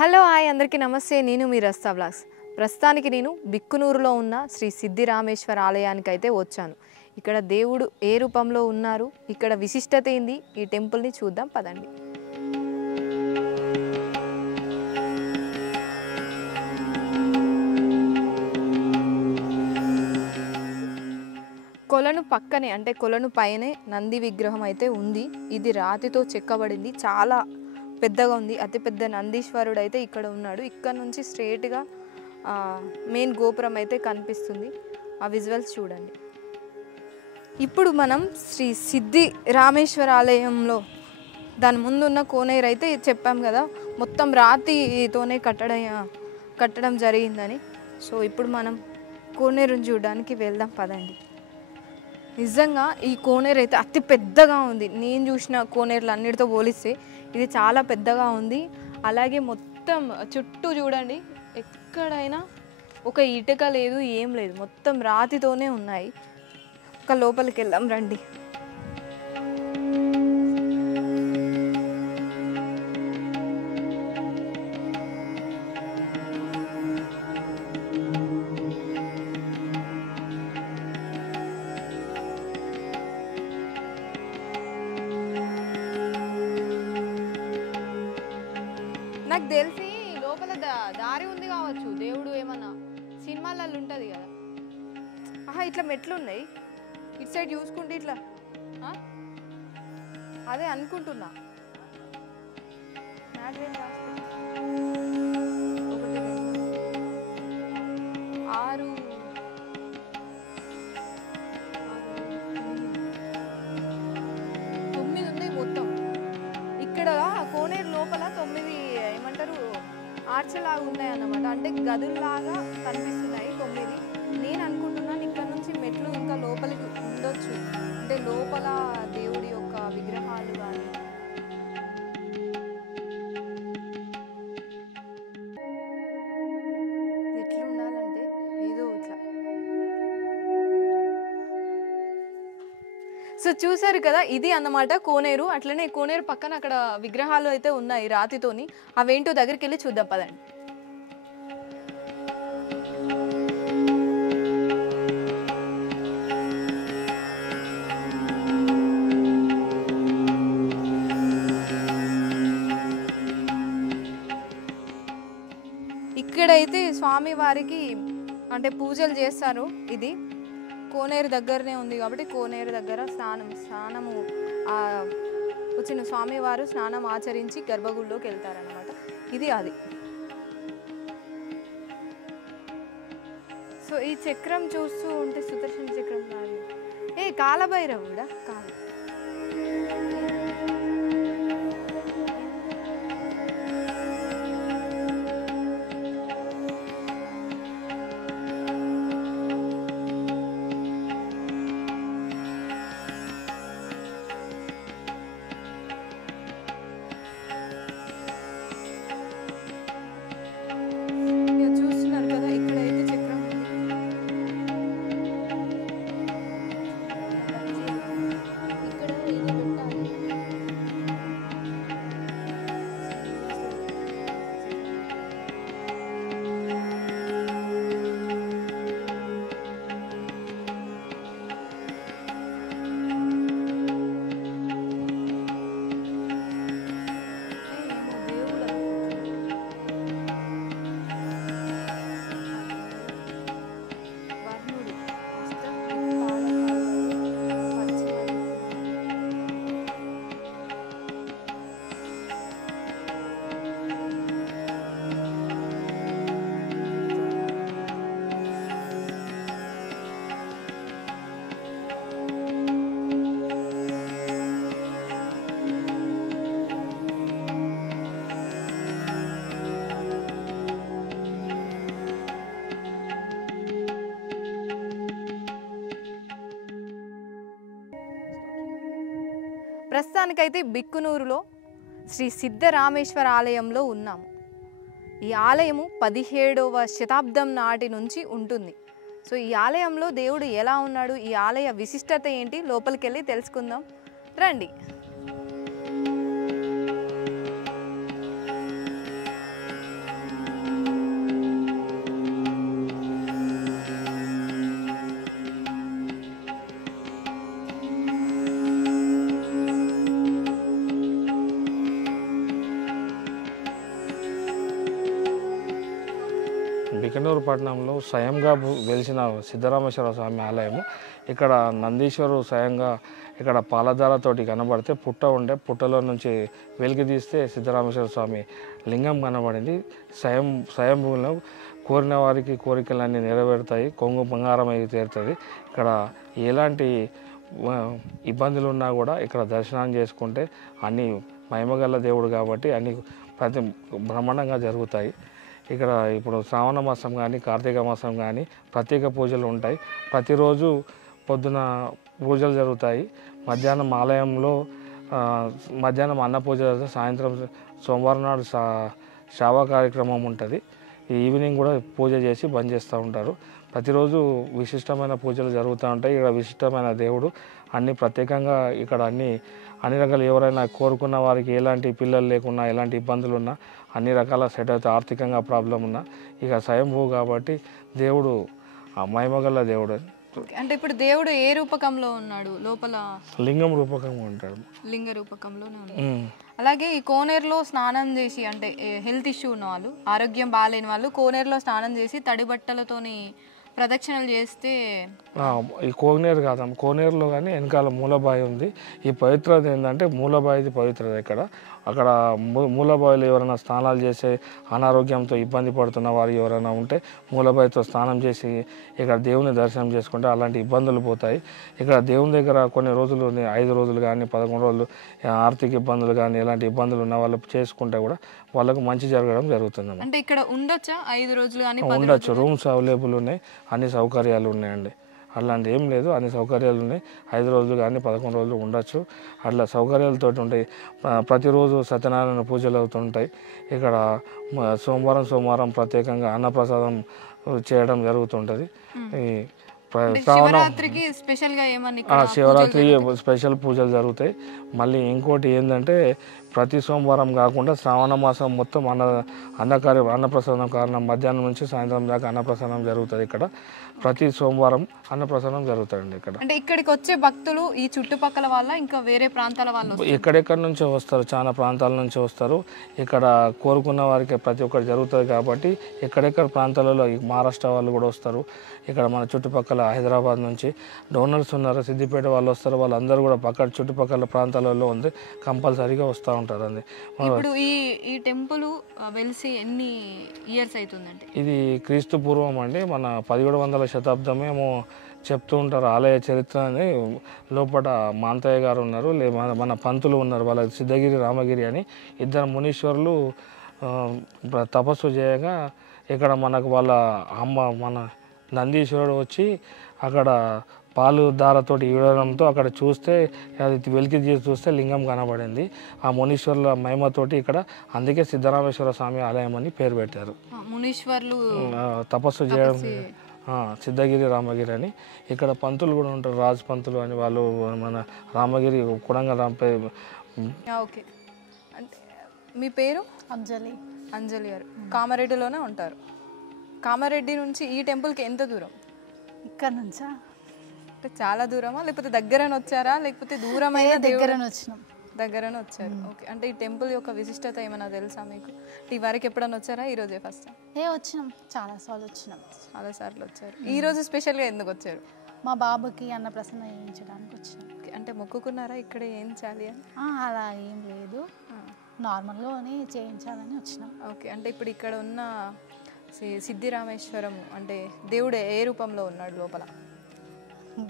Hello hi అందరికీ నమస్తే. నేను మీ రస్తా వ్లాగ్స్. ప్రస్తుతానికి నేను బిక్కునూరులో ఉన్న శ్రీ సిద్ధిరామేశ్వర ఆలయానికి అయితే వచ్చాను. ఇక్కడ దేవుడు ఏ రూపంలో ఉన్నారు, ఇక్కడ విశిష్టత ఏంది, ఈ టెంపుల్ని చూద్దాం పదండి. కొలను పక్కనే అంటే కొలను పైనే నంది విగ్రహం అయితే ఉంది. ఇది రాతితో చెక్కబడింది, చాలా పెద్దగా ఉంది. అతిపెద్ద నందీశ్వరుడు అయితే ఇక్కడ ఉన్నాడు. ఇక్కడ నుంచి స్ట్రేట్గా మెయిన్ గోపురం అయితే కనిపిస్తుంది. ఆ విజువల్స్ చూడండి. ఇప్పుడు మనం శ్రీ సిద్ధి రామేశ్వర ఆలయంలో దాని ముందున్న కోనేరు అయితే చెప్పాం కదా, మొత్తం రాతితోనే కట్టడం జరిగిందని. సో ఇప్పుడు మనం కోనేరుని చూడడానికి వెళ్దాం పదండి. నిజంగా ఈ కోనేరు అయితే అతి పెద్దగా ఉంది. నేను చూసిన కోనేరులు అన్నిటితో పోలిస్తే ఇది చాలా పెద్దగా ఉంది. అలాగే మొత్తం చుట్టూ చూడండి, ఎక్కడైనా ఒక ఇటుక లేదు, ఏం లేదు, మొత్తం రాతితోనే ఉన్నాయి. ఒక లోపలికి వెళ్దాం రండి. నాకు తెలిసి లోపల దారి ఉంది కావచ్చు, దేవుడు ఏమన్నా సినిమాలలో ఉంటుంది కదా. ఇట్లా మెట్లు ఉన్నాయి, ఇటు సైడ్ చూసుకుంటే ఇట్లా అదే అనుకుంటున్నా. ఒకటి 6 9 ఉన్నాయి మొత్తం. ఇక్కడ కోనేరు లోపల 9 ఏమంటారు ఆర్చలాగా ఉన్నాయి అన్నమాట. అంటే గదుల్లాగా కనిపిస్తున్నాయి 9. నేను అనుకుంటున్నాను ఇక్కడ నుంచి మెట్లు ఇంకా లోపలికి ఉండొచ్చు, అంటే లోపల దేవుడి యొక్క విగ్రహాలు కానీ. ఎట్లా ఉండాలంటే ఏదో ఇట్లా. సో చూసారు కదా, ఇది అన్నమాట కోనేరు. అట్లనే కోనేరు పక్కన అక్కడ విగ్రహాలు అయితే ఉన్నాయి రాతితోని. అవేంటో దగ్గరికి వెళ్ళి చూద్దాం పదండి. ఇక్కడైతే స్వామి వారికి అంటే పూజలు చేస్తారు. ఇది కోనేరు దగ్గరనే ఉంది కాబట్టి కోనేరు దగ్గర స్నానము వచ్చిన స్వామివారు స్నానం ఆచరించి గర్భగుడిలోకి వెళ్తారనమాట. ఇది అది. సో ఈ చక్రం చూస్తూ ఉంటే సుదర్శన చక్రం కాలభైరవుడా కాదు. ప్రస్తుతానికైతే బిక్కునూరులో శ్రీ సిద్ధరామేశ్వర ఆలయంలో ఉన్నాము. ఈ ఆలయము 17వ శతాబ్దం నాటి నుంచి ఉంటుంది. సో ఈ ఆలయంలో దేవుడు ఎలా ఉన్నాడు, ఈ ఆలయ విశిష్టత ఏంటి, లోపలికి వెళ్ళి తెలుసుకుందాం రండి. బికనూరు పట్టణంలో స్వయంగా వెలిసిన సిద్ధరామేశ్వర స్వామి ఆలయము. ఇక్కడ నందీశ్వరుడు స్వయంగా ఇక్కడ పాలధారతోటి కనబడితే పుట్ట ఉండే పుట్టలో నుంచి వెలికి తీస్తే సిద్ధరామేశ్వర స్వామి లింగం కనబడింది. స్వయంభూలో కోరిన వారికి కోరికలన్నీ నెరవేరుతాయి, కొంగు బంగారం అయి తీరుతుంది. ఇక్కడ ఎలాంటి ఇబ్బందులు ఉన్నా కూడా ఇక్కడ దర్శనం చేసుకుంటే అన్నీ మహిమగల దేవుడు కాబట్టి అన్నీ ప్రతి బ్రహ్మాండంగా జరుగుతాయి. ఇక్కడ ఇప్పుడు శ్రావణ మాసం కానీ కార్తీక మాసం కానీ ప్రత్యేక పూజలు ఉంటాయి. ప్రతిరోజు పొద్దున పూజలు జరుగుతాయి. మధ్యాహ్నం ఆలయంలో మధ్యాహ్నం అన్న పూజ జరుగుతుంది. సాయంత్రం సోమవారం నాడు సేవా కార్యక్రమం ఉంటుంది. ఈవినింగ్ కూడా పూజ చేసి బంద్ చేస్తూ ఉంటారు. ప్రతిరోజు విశిష్టమైన పూజలు జరుగుతూ ఉంటాయి. ఇక్కడ విశిష్టమైన దేవుడు అన్నీ ప్రత్యేకంగా ఇక్కడ అన్ని రకాలు ఎవరైనా కోరుకున్న వారికి ఎలాంటి పిల్లలు లేకున్నా ఎలాంటి ఇబ్బందులు ఉన్నా అన్ని రకాల సెట్ అవుతాయి. ఆర్థికంగా ప్రాబ్లం ఉన్నా ఇక స్వయంభూ కాబట్టి దేవుడు మహిమగల దేవుడు. అంటే ఇప్పుడు దేవుడు ఏ రూపకంలో ఉన్నాడు? లోపల లింగం రూపకంగా ఉంటాడు. లింగ రూపకంలోనే ఉన్నాడు. అలాగే ఈ కోనేరులో స్నానం చేసి అంటే హెల్త్ ఇష్యూ ఉన్న వాళ్ళు, ఆరోగ్యం బాగాలేని వాళ్ళు కోనేరులో స్నానం చేసి తడి బట్టలతోని ప్రదక్షిణలు చేస్తే ఈ కోనేరు కాదమ్మ, కోనేరులో కానీ వెనకాల మూలబావి ఉంది. ఈ పవిత్రత ఏంటంటే మూలబావిది పవిత్రత. అక్కడ మూలబావిలో ఎవరైనా స్నానాలు చేసే అనారోగ్యంతో ఇబ్బంది పడుతున్న వారు ఎవరైనా ఉంటే మూలబావితో స్నానం చేసి ఇక్కడ దేవుని దర్శనం చేసుకుంటే అలాంటి ఇబ్బందులు పోతాయి. ఇక్కడ దేవుని దగ్గర కొన్ని రోజులు 5 రోజులు కానీ 11 రోజులు ఆర్థిక ఇబ్బందులు కానీ ఎలాంటి ఇబ్బందులు ఉన్న వాళ్ళు చేసుకుంటే కూడా వాళ్ళకు మంచి జరగడం జరుగుతుంది. అంటే ఇక్కడ ఉండొచ్చా 5 రోజులు కానీ? ఉండొచ్చు. రూమ్స్ అవైలబుల్ ఉన్నాయి, అన్ని సౌకర్యాలు ఉన్నాయండి. అలాంటి ఏం లేదు, అన్ని సౌకర్యాలు ఉన్నాయి. 5 రోజులు కానీ 11 రోజులు ఉండొచ్చు. అట్లా సౌకర్యాలతో ఉంటాయి. ప్రతిరోజు సత్యనారాయణ పూజలు అవుతుంటాయి. ఇక్కడ సోమవారం ప్రత్యేకంగా అన్నప్రసాదం చేయడం జరుగుతుంటుంది. శివరాత్రికి శివరాత్రి స్పెషల్ పూజలు జరుగుతాయి. మళ్ళీ ఇంకోటి ఏంటంటే ప్రతి సోమవారం కాకుండా శ్రావణ మాసం మొత్తం అన్నప్రసాదం కారణం మధ్యాహ్నం నుంచి సాయంత్రం దాకా అన్నప్రసాదం జరుగుతుంది. ఇక్కడ ప్రతి సోమవారం అన్నప్రసాదం జరుగుతుందండి. ఇక్కడ అంటే ఇక్కడికి వచ్చే భక్తులు ఈ చుట్టుపక్కల వాళ్ళ ఇంకా వేరే ప్రాంతాల వాళ్ళు ఎక్కడెక్కడి నుంచో వస్తారు, చాలా ప్రాంతాల నుంచి వస్తారు. ఇక్కడ కోరుకున్న వారికి ప్రతి ఒక్కటి జరుగుతుంది కాబట్టి ఎక్కడెక్కడ ప్రాంతాలలో మహారాష్ట్ర వాళ్ళు కూడా వస్తారు. ఇక్కడ మన చుట్టుపక్కల హైదరాబాద్ నుంచి డోనర్స్ ఉన్నారు, సిద్దిపేట వాళ్ళు వస్తారు. వాళ్ళందరూ కూడా చుట్టుపక్కల ప్రాంతాలలో ఉంది, కంపల్సరీగా వస్తూ ఉంటారు. అండి ఇప్పుడు ఈ టెంపుల్ వెలిసి ఎన్ని ఇయర్స్ అవుతుందండి? ఇది క్రీస్తు పూర్వం అండి, మన 1700వ శతాబ్దం ఏమో చెప్తూ ఉంటారు. ఆలయ చరిత్ర అని లోపల మాంతయ్య గారు ఉన్నారు, మన పంతులు ఉన్నారు. వాళ్ళ సిద్ధగిరి రామగిరి అని 2 మునీశ్వరులు తపస్సు చేయగా ఇక్కడ మనకు వాళ్ళ మన నందీశ్వరుడు వచ్చి అక్కడ పాలు దారతోటి ఇవ్వడంతో అక్కడ చూస్తే అది వెలికి తీసి చూస్తే లింగం కనబడింది. ఆ మునీశ్వరుల మహిమతోటి ఇక్కడ అందుకే సిద్ధరామేశ్వర స్వామి ఆలయం అని పేరు పెట్టారు. మునీశ్వరులు తపస్సు చేయడం సిద్ధగిరి రామగిరి అని. ఇక్కడ పంతులు కూడా ఉంటారు, రాజు పంతులు అని. వాళ్ళు మన రామగిరి కుడంగ ఓకే. అంటే మీ పేరు? అంజలి. అంజలి గారు కామారెడ్డిలోనే ఉంటారు. కామారెడ్డి నుంచి ఈ టెంపుల్కి ఎంత దూరం? ఇక్కడ నుంచా? అంటే చాలా దూరమా లేకపోతే దగ్గరని వచ్చారా లేకపోతే దూరమైన? దగ్గరని వచ్చినాం. దగ్గరని వచ్చారు. ఓకే. అంటే ఈ టెంపుల్ యొక్క విశిష్టత ఏమైనా తెలుసా మీకు? ఈ వరకు ఎప్పుడైనా వచ్చారా? ఈరోజే ఫస్ట్? వచ్చినాం, చాలాసార్లు వచ్చినాం. చాలాసార్లు వచ్చారు. ఈరోజు స్పెషల్గా ఎందుకు వచ్చారు? మా బాబుకి అన్నప్రసన్న చేయించడానికి వచ్చినాం. అంటే మొక్కుకున్నారా ఇక్కడ ఏం చేయాలి అని? అలా ఏం లేదు, నార్మల్గానే చేయించాలని వచ్చినాం. ఓకే. అంటే ఇప్పుడు ఇక్కడ ఉన్న సిద్ధిరామేశ్వరం అంటే దేవుడు ఏ రూపంలో ఉన్నాడు? లోపల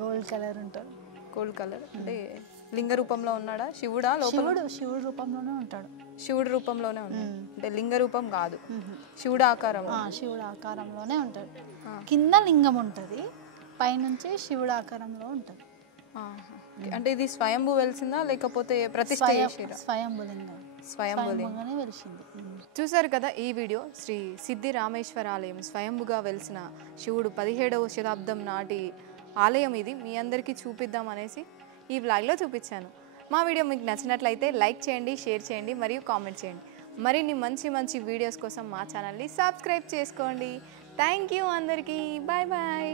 గోల్డ్ కలర్ ఉంటాడు. గోల్డ్ కలర్ అంటే లింగ రూపంలో ఉన్నాడా? శివుడా? శివుడు రూపంలోనే ఉంటాడు. శివుడు రూపంలోనే ఉన్నాడు అంటే లింగ రూపం కాదు, శివుడు ఆకారం. శివుడు ఆకారంలోనే ఉంటాడు. కింద లింగం ఉంటుంది, పైనుంచి శివుడు ఆకారంలో ఉంటుంది. అంటే ఇది స్వయంభూ వెలిసిందా లేకపోతే ప్రతిష్ఠ చేసిరా? స్వయంభూ లింగం, స్వయంభూగానే వెలిసింది. చూసారు కదా ఈ వీడియో. శ్రీ సిద్ధి రామేశ్వర ఆలయం స్వయంభుగా వెలిసిన శివుడు 17వ శతాబ్దం నాటి ఆలయం ఇది. మీ అందరికీ చూపిద్దాం అనేసి ఈ వ్లాగ్లో చూపించాను. మా వీడియో మీకు నచ్చినట్లయితే లైక్ చేయండి, షేర్ చేయండి మరియు కామెంట్ చేయండి. మరిన్ని మంచి వీడియోస్ కోసం మా ఛానల్ని సబ్స్క్రైబ్ చేసుకోండి. థ్యాంక్ యూ అందరికీ. Bye bye.